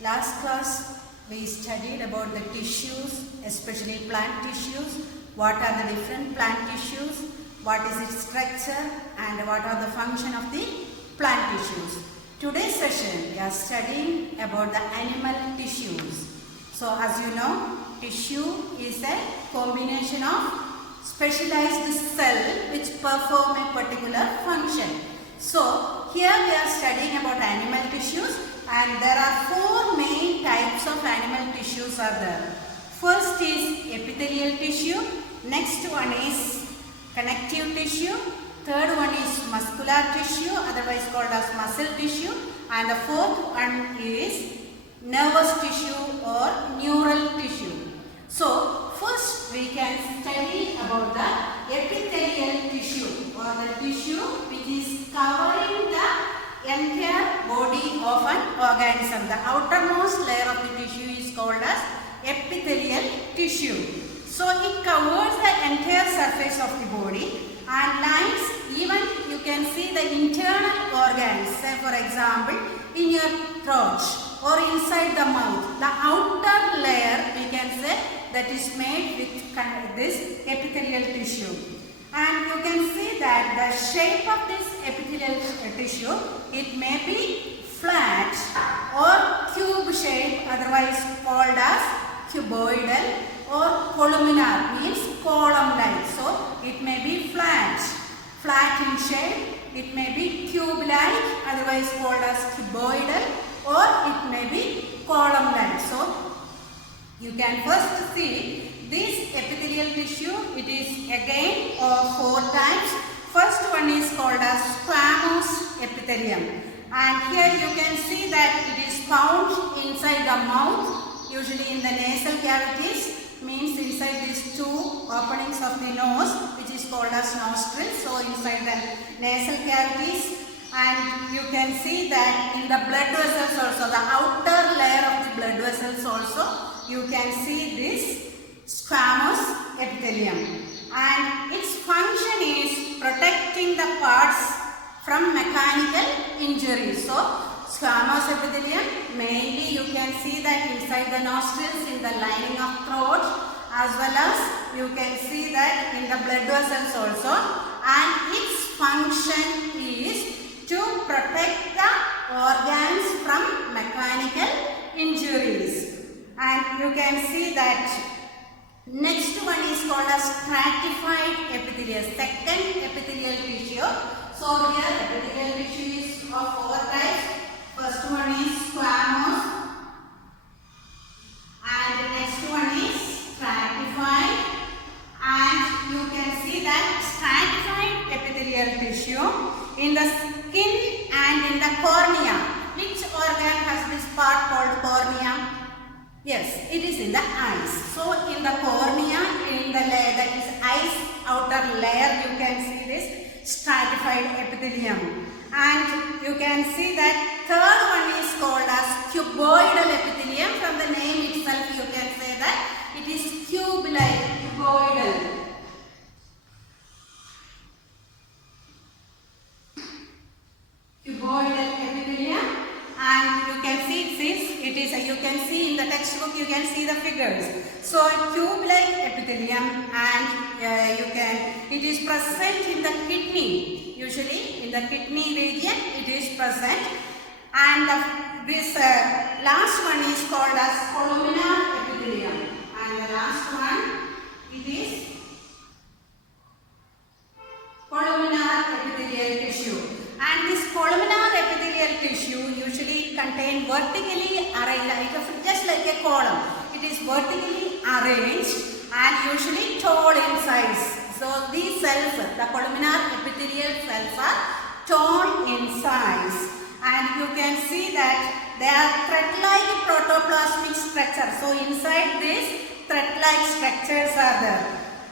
Last class we studied about the tissues, especially plant tissues. What are the different plant tissues? What is its structure and what are the function of the plant tissues? Today's session we are studying about the animal tissues. So as you know, tissue is a combination of specialized cell which perform a particular function. So here we are studying about animal tissues, and there are four main types of animal tissues are there. First is epithelial tissue, next one is connective tissue, third one is muscular tissue, otherwise called as muscle tissue, and the fourth one is nervous tissue or neural tissue. So first we can study about the epithelial tissue or the tissue which is covering the entire body of an organism. The outermost layer of the tissue is called as epithelial tissue. So it covers the entire surface of the body and lines, even you can see the internal organs, say for example in your throat or inside the mouth. The outer layer we can say that is made with this epithelial tissue. And you can see that the shape of this epithelial tissue, it may be flat or cube shape, otherwise called as cuboidal, or columnar, means column-like. So it may be flat in shape, it may be cube-like, otherwise called as cuboidal, or it may be column-like. So you can first see this epithelial tissue. It is again of four types. First one is called as squamous epithelium, and here you can see that it is found inside the mouth, usually in the nasal cavities, means inside these two openings of the nose, which is called as nostrils. So inside the nasal cavities, and you can see that in the blood vessels also, the outer layer of the blood vessels also, you can see this squamous epithelium, and its function is protecting the parts from mechanical injuries. So squamous epithelium, mainly you can see that inside the nostrils, in the lining of throat, as well as you can see that in the blood vessels also, and its function is to protect the organs from mechanical injuries. And you can see that next one is called as stratified epithelium, second epithelial tissue. So here epithelial tissue is of four types. First one is squamous, and the next one is stratified, and you can see that stratified epithelial tissue in the skin and in the cornea. Which organ has this part called cornea? Yes, it is in the eyes. So in the cornea, in the layer, that is eyes outer layer, you can see this stratified epithelium. And you can see that third one is called as cuboidal epithelium. From the name itself you can say that it is cube-like, cuboidal. Cuboidal epithelium. And you can see you can see in the textbook, you can see the figures. So tube-like epithelium, and it is present in the kidney. Usually in the kidney region it is present. And this last one is called as columnar epithelium. And the last one, it is columnar epithelial tissue. And this columnar epithelial tissue usually contain vertically arranged, just like a column. It is vertically arranged and usually tall in size. So these cells, the columnar epithelial cells, are tall in size. And you can see that they are thread-like protoplasmic structure. So inside this, thread-like structures are there.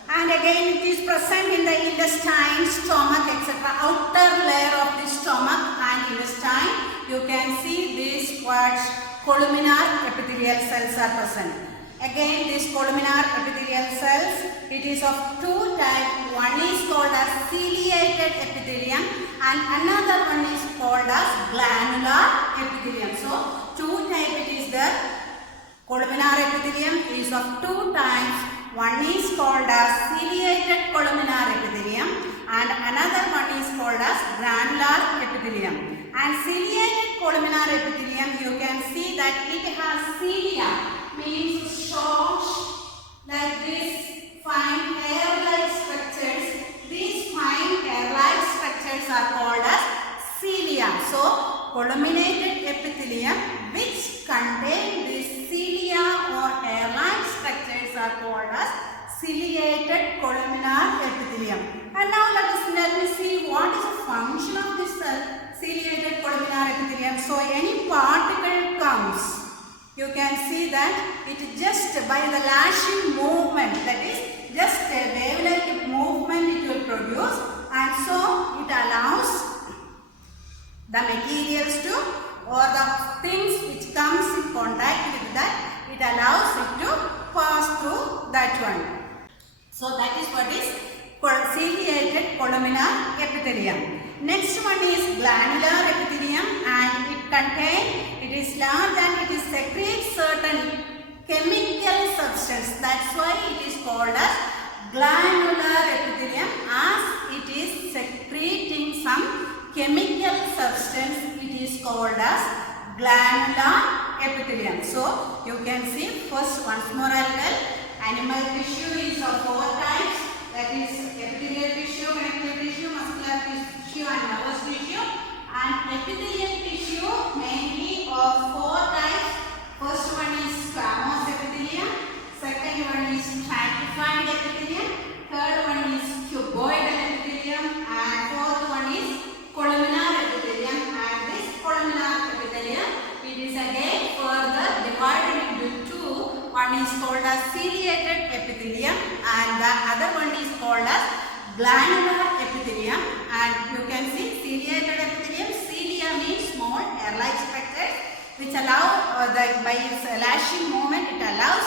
And again it is present in the intestine, stomach, etc. Outer layer of the stomach and intestine, you can see these parts, columnar epithelial cells are present. Again this columnar epithelial cells, it is of two types. One is called as ciliated epithelium and another one is called as glandular epithelium. So two types it is there. epithelium is of two types. One is called as ciliated columnar epithelium and another one is called as granular epithelium. And ciliated columnar epithelium, you can see that it has cilia, means short like this, fine hair-like structures. These fine hair-like structures are called as cilia. So, columnated epithelium which contain these cilia or hair-like structures are called as ciliated columnar epithelium. And now let me see what is the function of this ciliated columnar epithelium. So, any particle comes, you can see that it just by the lashing movement, that is just a wave-like movement it will produce, and so it allows the materials to, or the things which comes in contact with that, it allows it to pass through that one. So that is what is ciliated columnar epithelium. Next one is granular epithelium, and it is large and it secretes certain chemical substance. That's why it is called as granular epithelium, as it is secreting some chemical substance. It is called as granular epithelium. So you can see, first once more I will tell, animal tissue is of four types, that is epithelial tissue, connective tissue, muscular tissue and nervous tissue. And epithelial tissue mainly of four types. First one is squamous epithelium, second one is stratified epithelium, third one is cuboidal epithelium, and fourth one is columnar epithelium. And this columnar epithelium, it is again further divided into two. One is called as ciliated epithelium and the other one is called as granular epithelium. And you can see ciliated epithelium, cilia means small hair-like structures which allow by its lashing movement, it allows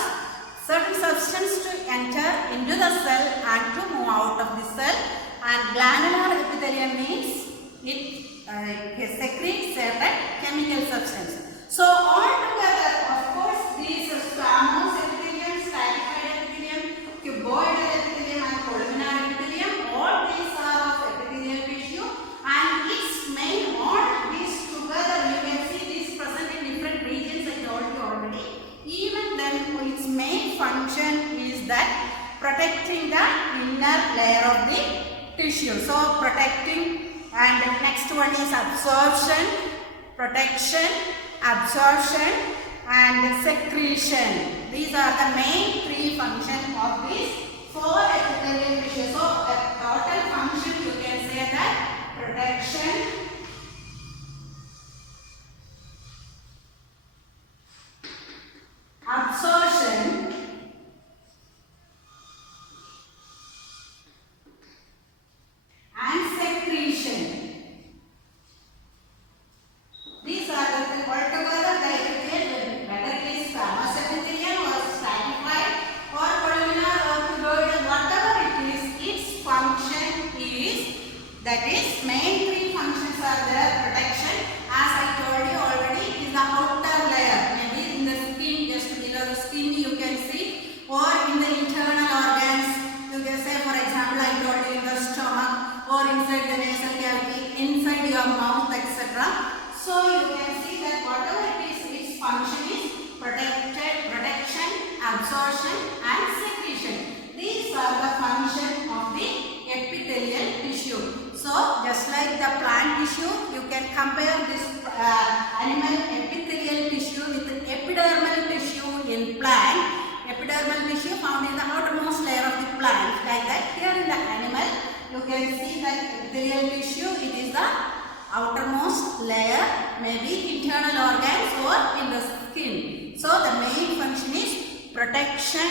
certain substance to enter into the cell and to move out of the cell. And granular epithelium means it secretes certain chemical substance. So altogether, of course, these squamous epithelium, stratified epithelium, cuboidal epithelium and columnar epithelium, all these are of epithelial tissue, and its main, all these together, you can see these present in different regions, I told you already. Even then, its main function is that protecting the inner layer of the tissue. So protecting, and next one is absorption, protection, absorption and secretion. These are the main three functions of these four epithelial tissues. So the total function, you can say that protection, absorption and secretion. These are the altogether the epithelium, whether it is squamous epithelium or stratified or columnar or cuboidal, whatever it is, its function is, that is main three functions are there. Protection, as I told you already, is the outer layer, maybe in the skin, just below the skin you can see, or in the internal organs, you can say, for example, I told you in the stomach or inside the nasal cavity, inside your mouth, etc. So you can see that whatever it is, its function is protection, absorption and secretion. These are the function of the epithelial tissue. So just like the plant tissue, you can compare this animal epithelial tissue with epidermal tissue in plant. Epidermal tissue found in the outermost layer of the plant. Like that, here in the animal, you can see that epithelial tissue, it is the outermost layer, maybe internal organs or in the skin. So the main function is protection,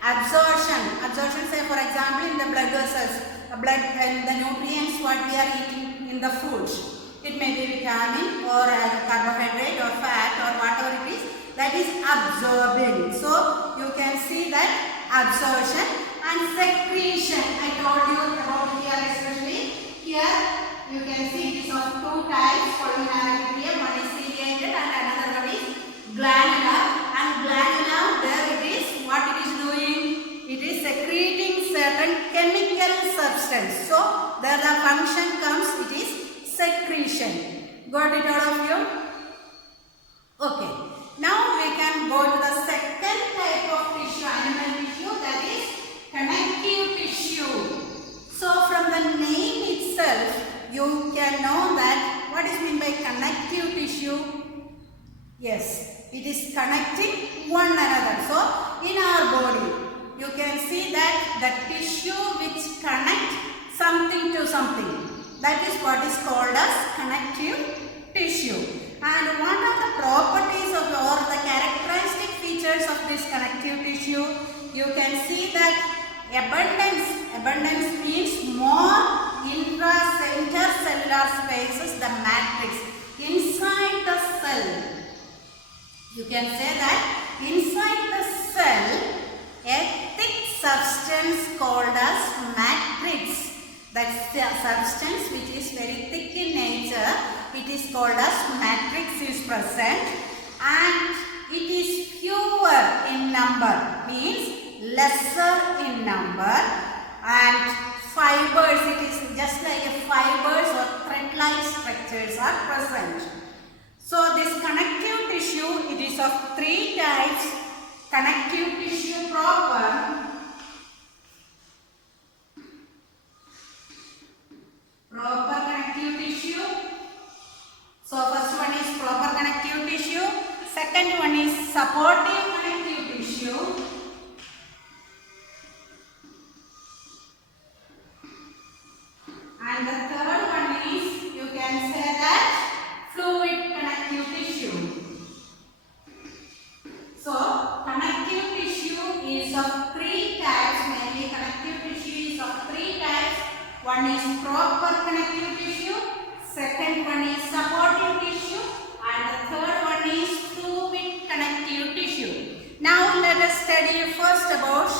absorption. Absorption, say for example in the blood vessels, the blood and the nutrients what we are eating in the foods. It may be vitamin or carbohydrate or fat or whatever it is, that is absorbing. So you can see that absorption and secretion. I told you about here, especially here. You can see it is of two types, columnar epithelium, one is ciliated and another one is granular. And granular, there it substance. So there the function comes, it is secretion. Got it all of you? Okay. Now we can go to the second type of tissue, animal tissue, that is connective tissue. So from the name itself, you can know that what is meant by connective tissue. Yes, it is connecting one another. So in our body, you can see that the tissue which connect something to something. That is what is called as connective tissue. And what are the properties of or the characteristic features of this connective tissue? You can see that abundance means more intercellular spaces, the matrix inside the cell. You can say that inside the cell, a thick substance called as matrix. That's the substance which is very thick in nature. It is called as matrix is present, and it is fewer in number, means lesser in number, and fibers, it is just like a fibers or thread-like structures are present. So this connective tissue, it is of three types: connective tissue proper, connective tissue. So first one is proper connective tissue, second one is supportive connective tissue, and the third one is, you can say that, fluid connective tissue. So connective tissue is of three types, mainly connective tissue is of three types. One is proper connective tissue, second one is supportive tissue, and the third one is fluid connective tissue. Now let us study first about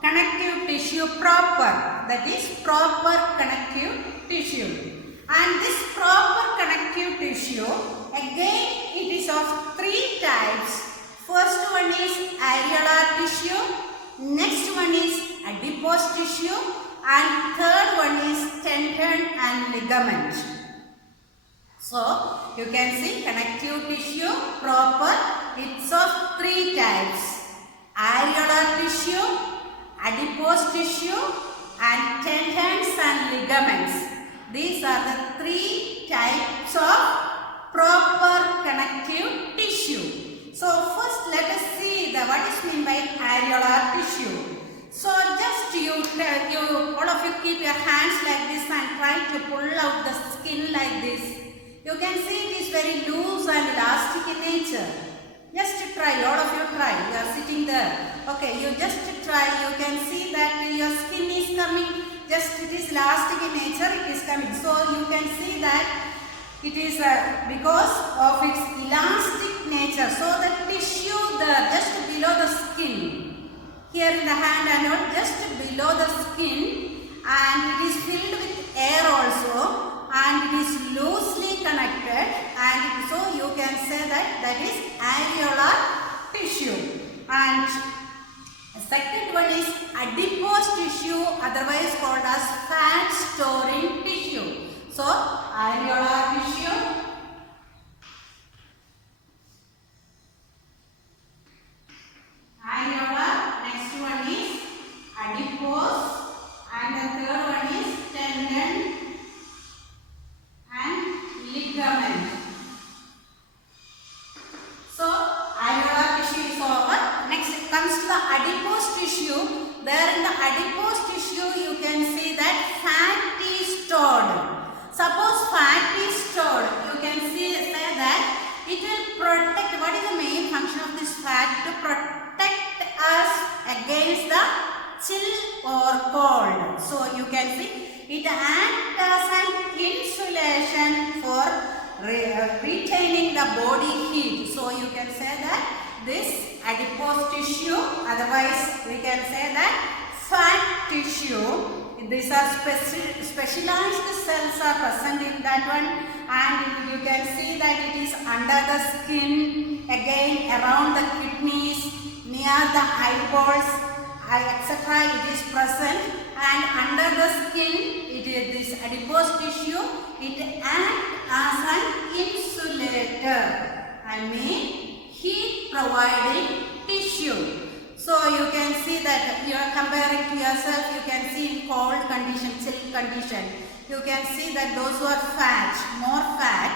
connective tissue proper, that is proper connective tissue. And this proper connective tissue, again it is of three types. First one is areolar tissue, next one is adipose tissue, and third one is tendon and ligament. So you can see connective tissue proper, it's of three types: areolar tissue, adipose tissue, and tendons and ligaments. These are the three types of proper connective tissue. So first let us see what is meant by areolar tissue. So just you all of you keep your hands like this and try to pull out the skin like this. You can see it is very loose and elastic in nature. Just try, all of you try. You are sitting there. Okay, you just try. You can see that your skin is coming. Just it is elastic in nature. It is coming. So you can see that it is because of its elastic nature. So the tissue there just below the skin. Here in the hand and all, just below the skin, and it is filled with air also, and it is loosely connected, and so you can say that is areolar tissue. And the second one is adipose tissue, otherwise called as fat storing tissue. So areolar tissue, next one is adipose, and the third one is tendon and ligament. So areolar tissue is over. Next comes to the adipose tissue. There in the adipose tissue you can see that fat is stored. Suppose fat is stored, you can say that it will protect. What is the main function of this fat? To protect us against the chill or cold. So you can see it acts as an insulation for retaining the body heat. So you can say that this adipose tissue, otherwise we can say that fat tissue. These are specialized cells are present in that one, and you can see that it is under the skin, again around the kidneys, near the eyeballs, etc. It is present, and under the skin it is this adipose tissue. It acts as an insulator, I mean heat providing tissue. So you can see that you are comparing to yourself. You can see in cold condition, chill condition, you can see that those who are fat, more fat,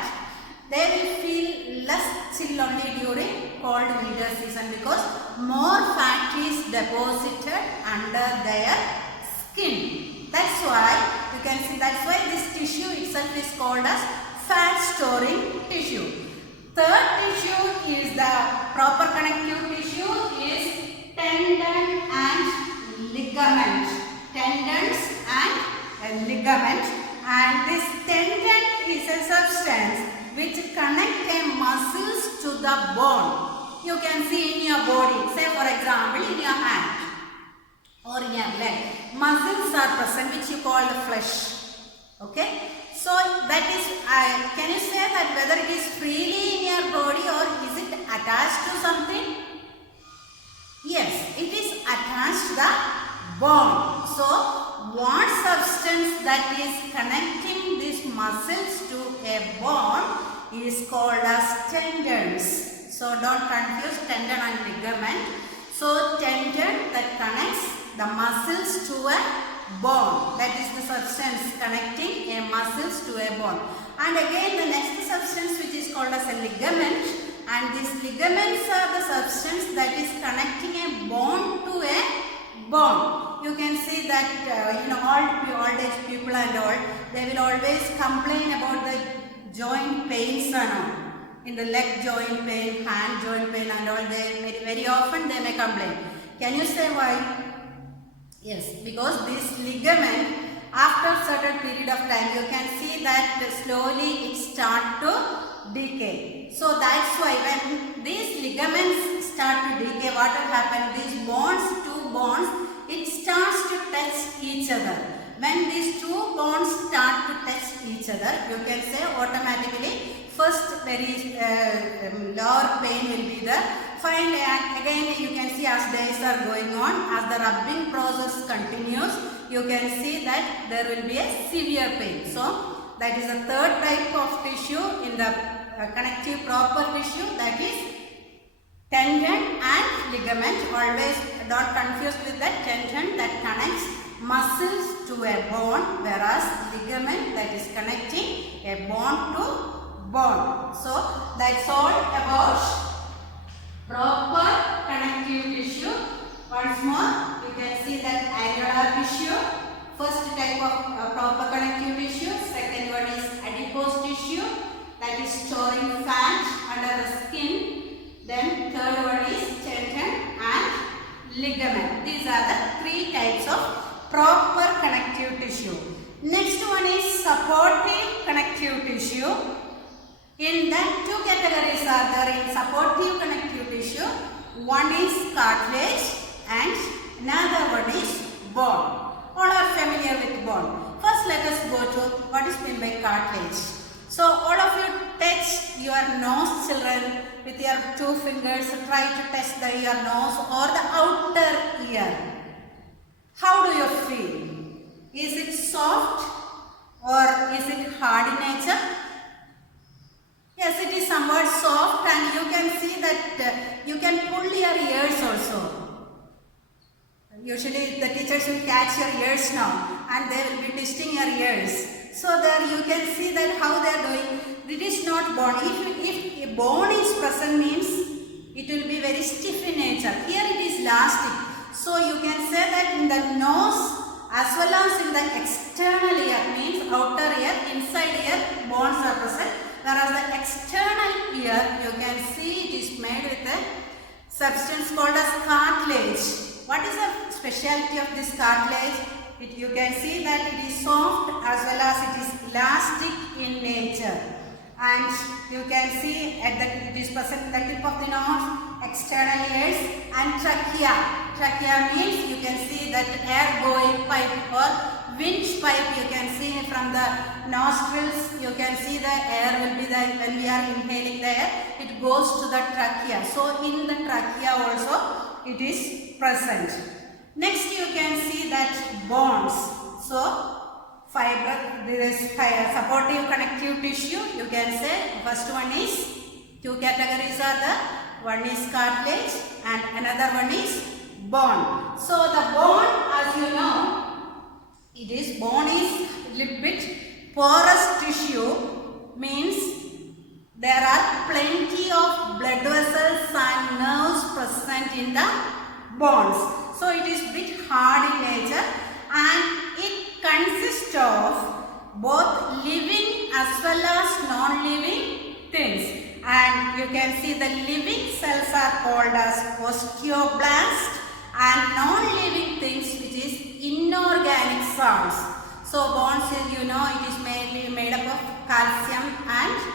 they will feel less chill only during cold winter season because more fat is deposited under their skin. That's why you can see, that's why this tissue itself is called as fat storing tissue. Third tissue is the proper connective tissue is tendon and ligament. Tendons and ligament. And this tendon is a substance which connect a muscles to the bone. You can see in your body, say for example in your hand or in your leg, muscles are present which you call the flesh. Okay, so that is, can you say that whether it is freely in your body or is it attached to something? Yes, it is attached to the bone. So what substance that is connecting these muscles to a bone is called as tendons. So don't confuse tendon and ligament. So tendon that connects the muscles to a bone. That is the substance connecting a muscles to a bone. And again the next substance which is called as a ligament. And these ligaments are the substance that is connecting a bone to a bone. You can see that old age people and all, they will always complain about the joint pains and all. In the leg joint pain, hand joint pain and all, they very often they may complain. Can you say why? Yes, because this ligament, after a certain period of time, you can see that slowly it starts to decay. So that's why when these ligaments start to decay, what will happen? These bones, two bones, it starts to touch each other. When these two bones start to touch each other, you can say automatically first there is lower pain will be there. Finally, again you can see as days are going on, as the rubbing process continues, you can see that there will be a severe pain. So that is the third type of tissue in the connective proper tissue, that is tendon and ligament. Always don't confuse with that tendon that connects muscles to a bone, whereas ligament that is connecting a bone to bone. So that's all about proper connective tissue. Once more, you can see that areolar tissue, first type of proper connective tissue. Second one is adipose tissue, that is storing fat under the skin. Then third one is tendon and ligament. These are the three types of proper connective tissue. Next one is supportive connective tissue. In that two categories are there in supportive connective tissue. One is cartilage and another one is bone. All are familiar with bone. First let us go to what is meant by cartilage. So all of you touch your nose, children, with your two fingers. Try to touch your nose or the outer ear. How do you feel? Is it soft or is it hard in nature? Yes, it is somewhat soft, and you can see that you can pull your ears also. Usually the teachers will catch your ears now and they will be twisting your ears. So there you can see that how they are doing. It is not bone. If a bone is present means it will be very stiff in nature. Here it is elastic. So you can say that in the nose as well as in the external ear, means outer ear, inside ear, bones are present. Whereas the external ear, you can see it is made with a substance called as cartilage. What is the specialty of this cartilage? You can see that it is soft as well as it is elastic in nature. And you can see it is present in the tip of the nose, external ears, and trachea. Trachea means you can see that air going pipe or winch pipe. You can see from the nostrils, you can see the air will be there. When we are inhaling the air, it goes to the trachea. So in the trachea also it is present. Next you can see that bones. So fiber, there is supportive connective tissue. You can say first one is, two categories are the, one is cartilage and another one is bone. So the bone, as you know, it is, bone is little bit porous tissue, means there are plenty of blood vessels and nerves present in the bones. So it is bit hard in nature and it consists of both living as well as non-living things. And you can see the living cells are called as osteoblast and non-living things which is inorganic salts. So bones is, you know, it is mainly made up of calcium and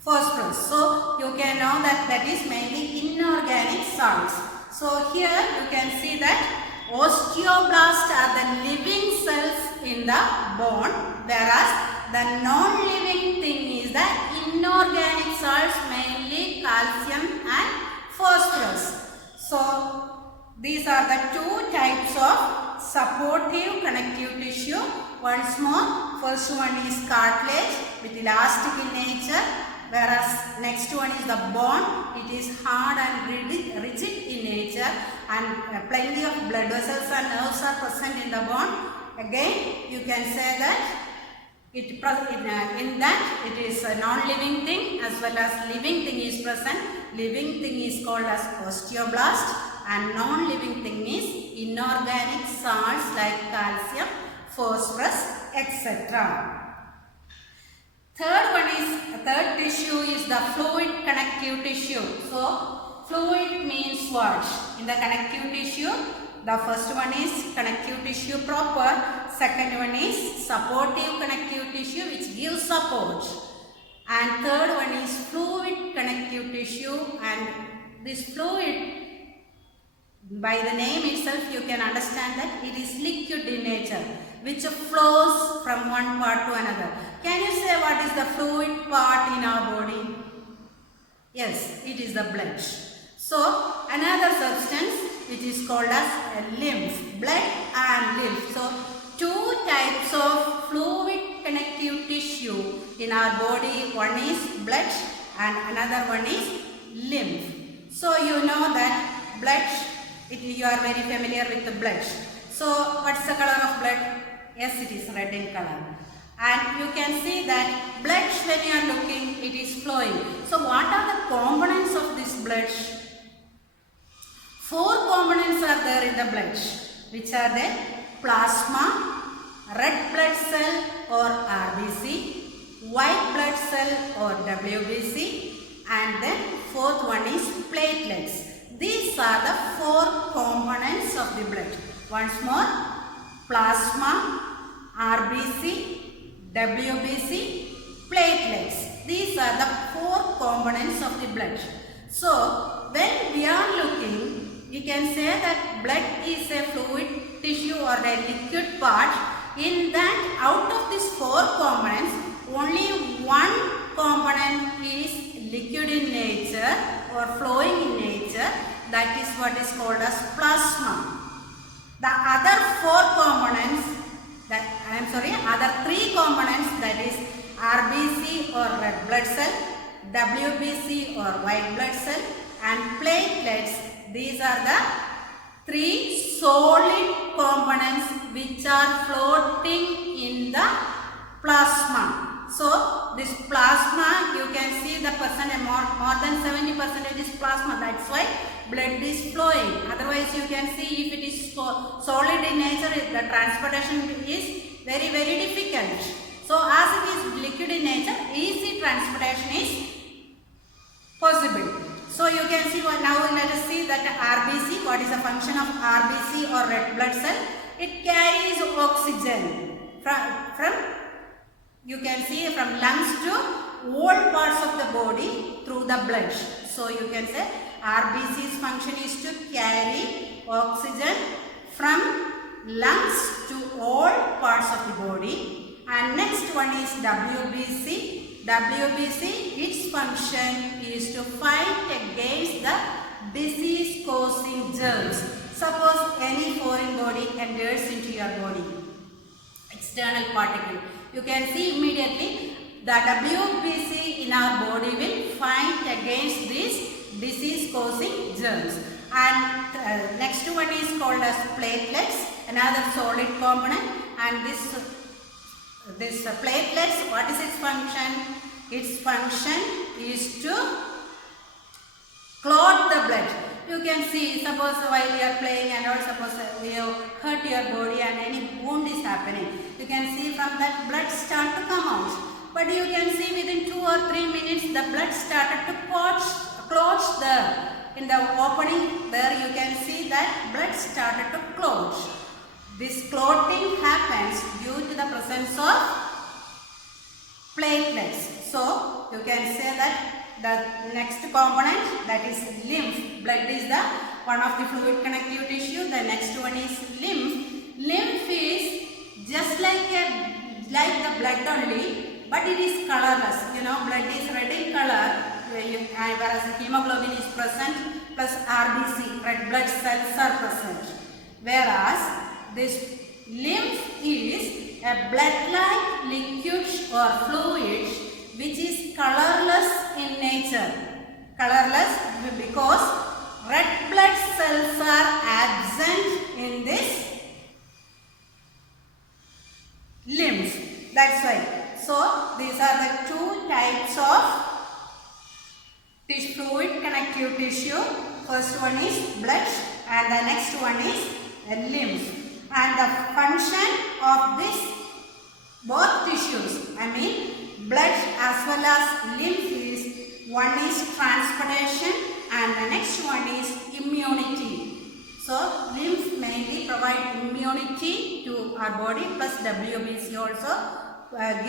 phosphorus. So you can know that that is mainly inorganic salts. So here you can see that osteoblasts are the living cells in the bone, whereas the non-living thing is the inorganic salts, mainly calcium and phosphorus. So these are the two types of supportive connective tissue. Once more, first one is cartilage with elastic in nature, whereas next one is the bone. It is hard and rigid in nature and plenty of blood vessels and nerves are present in the bone. Again, you can say that in that it is a non-living thing as well as living thing is present. Living thing is called as osteoblast and non-living thing is inorganic salts like calcium, phosphorus, etc. Third tissue is the fluid connective tissue. So fluid means what? In the connective tissue, the first one is connective tissue proper, second one is supportive connective tissue which gives support, and third one is fluid connective tissue. And this fluid, by the name itself you can understand that it is liquid in nature which flows from one part to another. Can you say what is the fluid part in our body? Yes, it is the blood. So another substance which is called as lymph, blood and lymph. So two types of fluid connective tissue in our body. One is blood and another one is lymph. So you know that blood, you are very familiar with the blood. So what's the color of blood? Yes, it is red in color. And you can see that blood, when you are looking, it is flowing. So what are the components of this blood? Four components are there in the blood, which are the plasma, red blood cell or RBC, white blood cell or WBC, and then fourth one is platelets. These are the four components of the blood. Once more, plasma, RBC, WBC, platelets. These are the four components of the blood. So when we are looking, we can say that blood is a fluid tissue or a liquid part. In that, out of these four components, only one component is liquid in nature or flowing in nature. That is what is called as plasma. The other four components, other three components, that is RBC or red blood cell, WBC or white blood cell, and platelets. These are the three solid components which are floating in the plasma. So this plasma, you can see the percent, more than 70% is plasma. That's why blood is flowing. Otherwise you can see if it is solid in nature, the transportation is very difficult. So as it is liquid in nature, easy transportation is possible. So you can see now let us see that RBC, what is the function of RBC or red blood cell? It carries oxygen from you can see from lungs to all parts of the body through the blood. So you can say RBC's function is to carry oxygen from lungs to all parts of the body. And next one is WBC. WBC, its function is to fight against the disease causing germs. Suppose a any foreign body enters into your body. External particle. You can see immediately the WBC in our body will fight against these disease causing germs. And next one is called as platelets, another solid component. And this platelets, what is its function? Its function is to clot the blood. You can see, suppose while you are playing and or suppose you have hurt your body and any wound is happening, you can see from that blood start to come out. But you can see within 2 or 3 minutes the blood started to clot there. In the opening there you can see that blood started to clot. This clotting happens due to the presence of platelets. So you can say that the next component, that is lymph. Blood is the one of the fluid connective tissue. The next one is lymph. Lymph is just like the blood only, but it is colorless. You know, blood is red in color, whereas the hemoglobin is present plus RBC, red blood cells are present. Whereas this lymph is a blood-like liquid or fluid which is colorless in nature. Colorless because red blood cells are absent in this lymph. That's why. So these are the two types of fluid connective tissue. First one is blood and the next one is lymph. And the function of this both tissues, I mean blood as well as lymph, is one is transportation and the next one is immunity. So lymph mainly provide immunity to our body, plus WBC also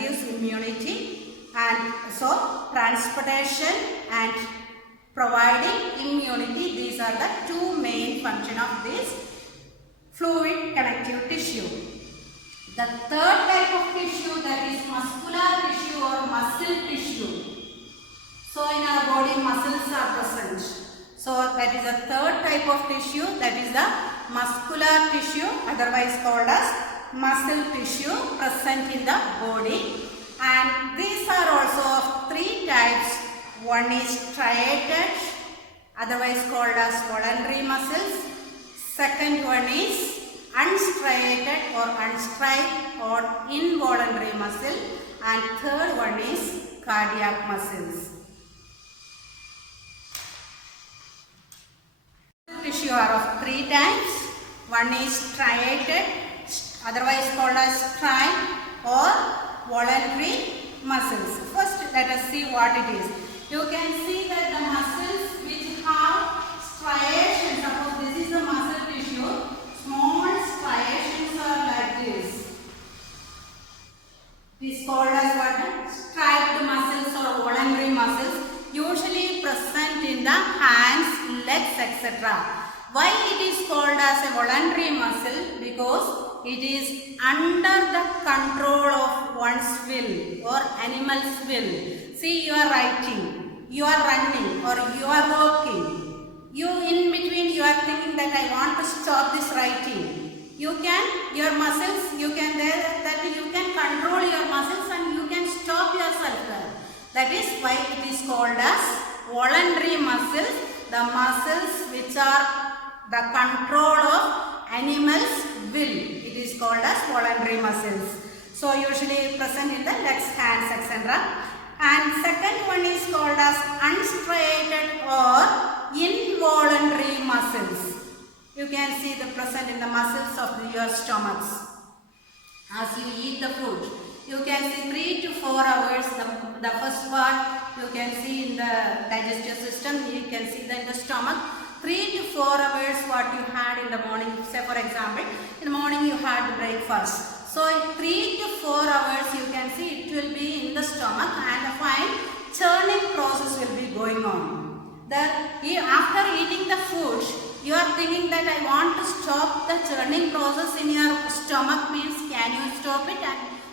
gives immunity, and so transportation and providing immunity, these are the two main function of this fluid connective tissue. The third type of tissue, that is muscular tissue or muscle tissue. So in our body muscles are present. So that is the third type of tissue, that is the muscular tissue, otherwise called as muscle tissue, present in the body. And these are also of three types. One is striated, otherwise called as voluntary muscles. Second one is unstriated or unstriped or involuntary muscle, and third one is cardiac muscles. Tissue are of three types. One is striated, otherwise called as striped or voluntary muscles. First let us see what it is. You can see that the muscles which have striations, suppose this is the muscle tissue, small striations are like this. It is called as what? Striped muscles or voluntary muscles, usually present in the hands, legs, etc. Why it is called as a voluntary muscle? Because it is under the control of one's will or animal's will. See, you are writing, you are running, or you are walking. You in between you are thinking that I want to stop this writing. You can, your muscles, you can control your muscles and you can stop yourself there. That is why it is called as voluntary muscles, the muscles which are the control of animals' will. It is called as voluntary muscles. So usually present in the legs, hands, etc. And second one is called as unstriated or involuntary muscles. You can see the present in the muscles of your stomachs. As you eat the food, you can see 3 to 4 hours, the first part you can see in the digestive system, you can see that in the stomach. 3 to 4 hours what you had in the morning, say for example, in the morning you had breakfast. So 3 to 4 hours you can see it will be in the stomach and a fine churning process will be going on. After eating the food, you are thinking that I want to stop the churning process in your stomach, means can you stop it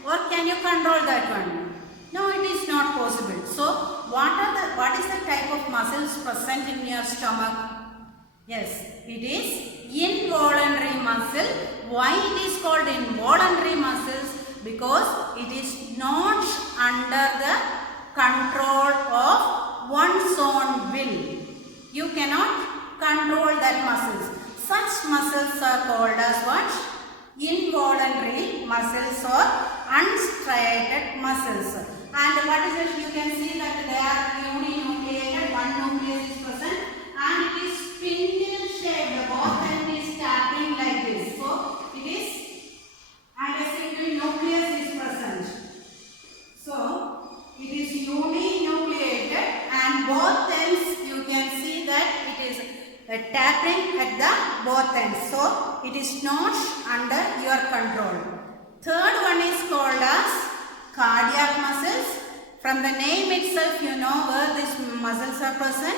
or can you control that one? No, it is not possible. So what is the type of muscles present in your stomach? Yes, it is involuntary muscle. Why it is called involuntary muscles? Because it is not under the control of one's own will. You cannot control that muscles. Such muscles are called as what? Involuntary muscles or unstriated muscles. And what is it? You can see that they are uninucleated. One nucleus is present and it is spindle shaped. Both end is tapping like this. So it is, and a single nucleus is present. So it is uninucleated and both ends you can see that it is tapping at the both ends. So it is not under your control. Third one is called as cardiac muscles. From the name itself you know where these muscles are present.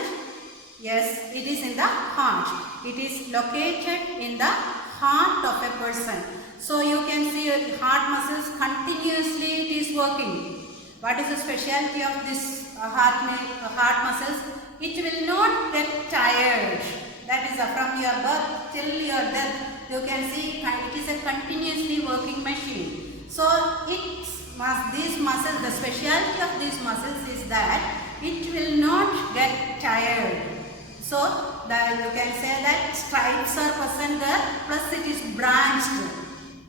Yes, it is in the heart. It is located in the heart of a person. So you can see heart muscles continuously it is working. What is the specialty of this heart muscles? It will not get tired. That is from your birth till your death. You can see it is a continuously working machine. So these muscles, the specialty of these muscles is that it will not get tired. So you can say that stripes are present there, plus it is branched.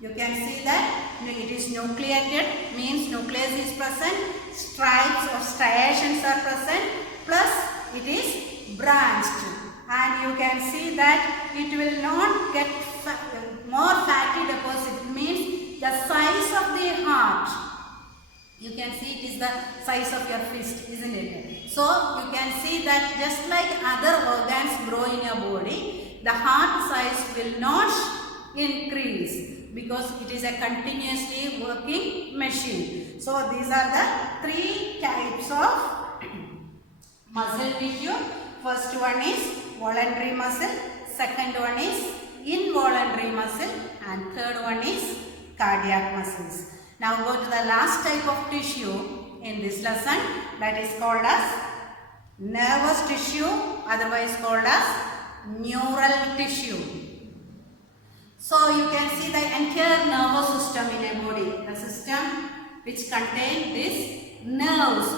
You can see that it is nucleated, means nucleus is present, stripes or striations are present, plus it is branched. And you can see that it will not get more fatty deposit, means the size of the heart. You can see it is the size of your fist, isn't it? So you can see that just like other organs grow in your body, the heart size will not increase because it is a continuously working machine. So these are the three types of muscle tissue. First one is voluntary muscle, second one is involuntary muscle, and third one is cardiac muscles. Now go to the last type of tissue in this lesson, that is called as nervous tissue, otherwise called as neural tissue. So you can see the entire nervous system in a body. The system which contains these nerves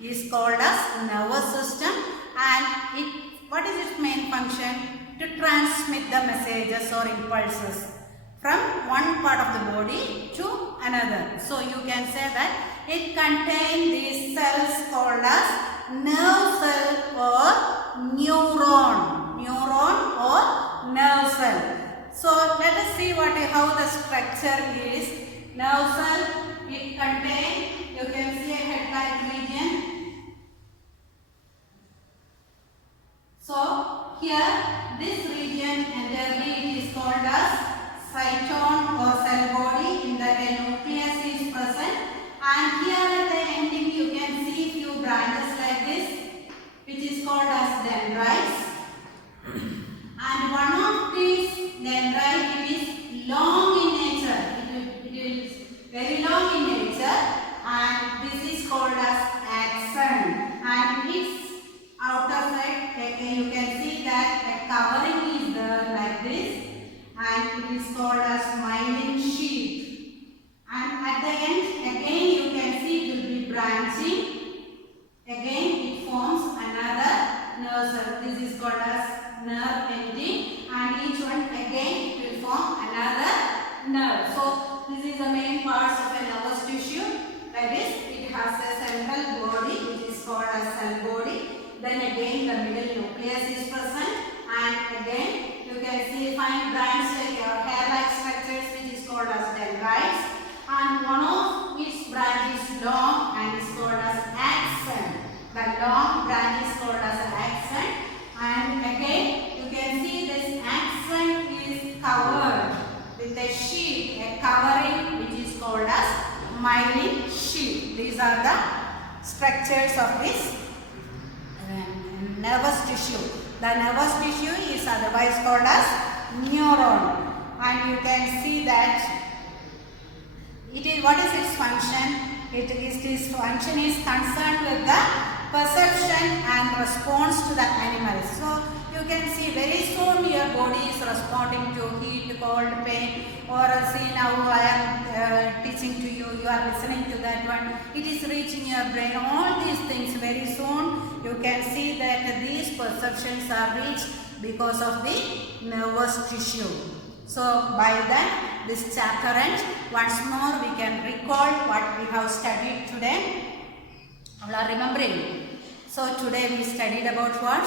is called as nervous system, and what is its main function? To transmit the messages or impulses from one part of the body to another. So you can say that it contains these cells called as nerve cell or neuron or nerve cell. So let us see how the structure is. Nerve cell, it contains, you can see a head-like region. So here this region entirely it is called as cytone or cell body, in that a nucleus is present, and here at the ending you can see few branches like this which is called as dendrites, and one of these dendrites is long in nature, it is very long in nature, and this is called as axon, and its outer side you can see that a covering is there like this, and it is called as myelin sheath, and at the end again you can see it will be branching, again it forms another nerve cell, this is called as nerve ending, and each one again it will form another nerve. So this is the main parts of a nervous tissue, that is it has a central body which is called as cell body, then again the middle nucleus is present, and again you can see fine branch like your hair-like structures which is called as dendrites, and one of its branch is long and is called as axon. The long branch is called as an axon, and again you can see this axon is covered with a sheath, a covering which is called as myelin sheath. These are the structures of this nervous tissue. The nervous tissue is otherwise called as neuron, and you can see that it is, what is its function? Its function is concerned with the perception and response to the animals. So you can see very body is responding to heat, cold, pain, or see now I am teaching to you, you are listening to that one, it is reaching your brain. All these things very soon you can see that these perceptions are reached because of the nervous tissue. So by that this chapter ends. Once more we can recall what we have studied today. All are remembering. So today we studied about what?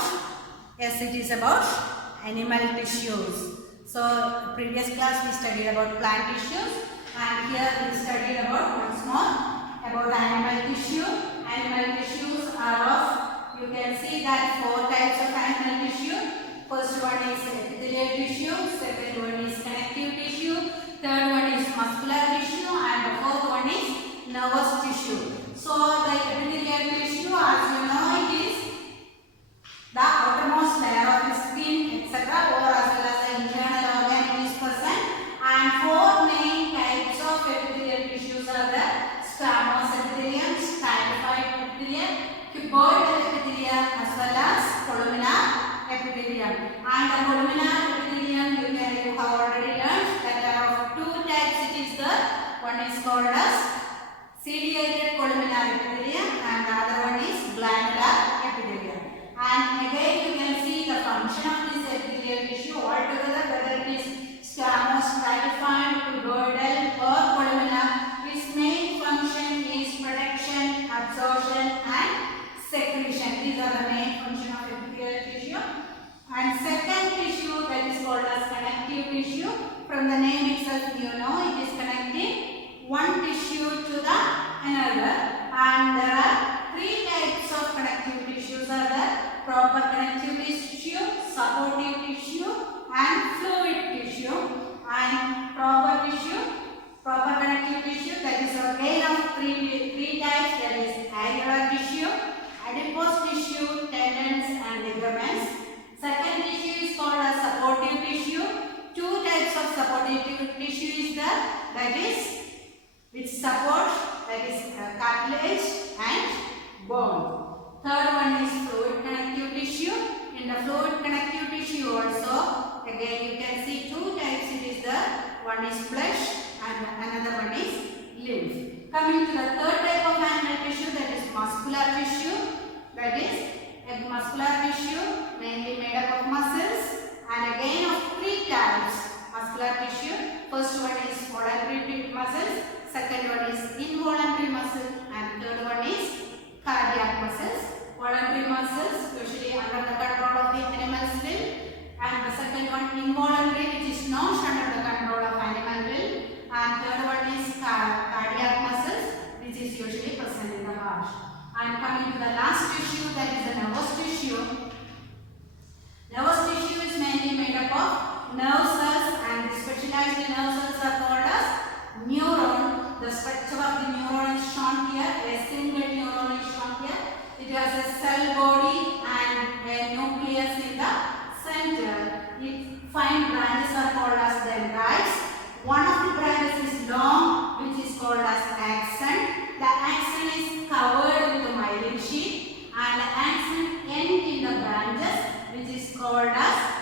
Yes, it is about animal tissues. So previous class we studied about plant tissues, and here we studied about once more about animal tissue. Animal tissues are of, you can see that 4 types of animal tissue. First one is epithelial tissue, second one is connective tissue, third one is muscular tissue, and the fourth one is nervous tissue. So the epithelial tissue, as you know, it is the outermost layer of the skin, etc., or as well as the internal organ is present. And 4 main types of epithelial tissues are the squamous epithelium, stratified epithelium, cuboidal epithelium, as well as columnar epithelium. And the columnar epithelium, you have already learned that there are 2 types. It is the one is called as ciliated columnar epithelium, and the other one is glandular epithelium. And again you can see the function of this epithelial tissue altogether, whether it is squamous, stratified, cuboidal or columnar. Its main function is protection, absorption and secretion. These are the main function of epithelial tissue. And second tissue, that is called as connective tissue. From the name itself you know it is connecting one tissue to the another. And there are 3 types of connective tissues are the proper connective tissue, supportive tissue and fluid tissue. And proper connective tissue, that is again of 3 types, that is angular tissue, adipose tissue, tendons and ligaments. Second tissue is called as supportive tissue. 2 types of supportive tissue is there, that is which support, that is cartilage and bone. Third one is fluid connective tissue. In the fluid connective tissue also, again you can see 2 types. It is the one is flesh and another one is lymph. Coming to the third type of animal tissue, that is muscular tissue. That is a muscular tissue mainly made up of muscles, and again of 3 types muscular tissue. First one is voluntary muscles, second one is involuntary muscle, and third one is cardiac muscles. Voluntary muscles usually under the control of the animal's will, and the second one involuntary, which is not under the control of animal will, and third one is cardiac muscles, which is usually present in the heart. And coming to the last tissue, that is the nervous tissue. Nervous tissue is mainly made up of nerve cells, and the specialized nerve cells are called as neuron. The structure of the neuron is shown here. A single neuron is shown here. It has a cell body and a nucleus in the center. Its 5 branches are called as dendrites. One of the branches is long, which is called as axon. The axon is covered with a myelin sheath, and the axon end in the branches, which is called as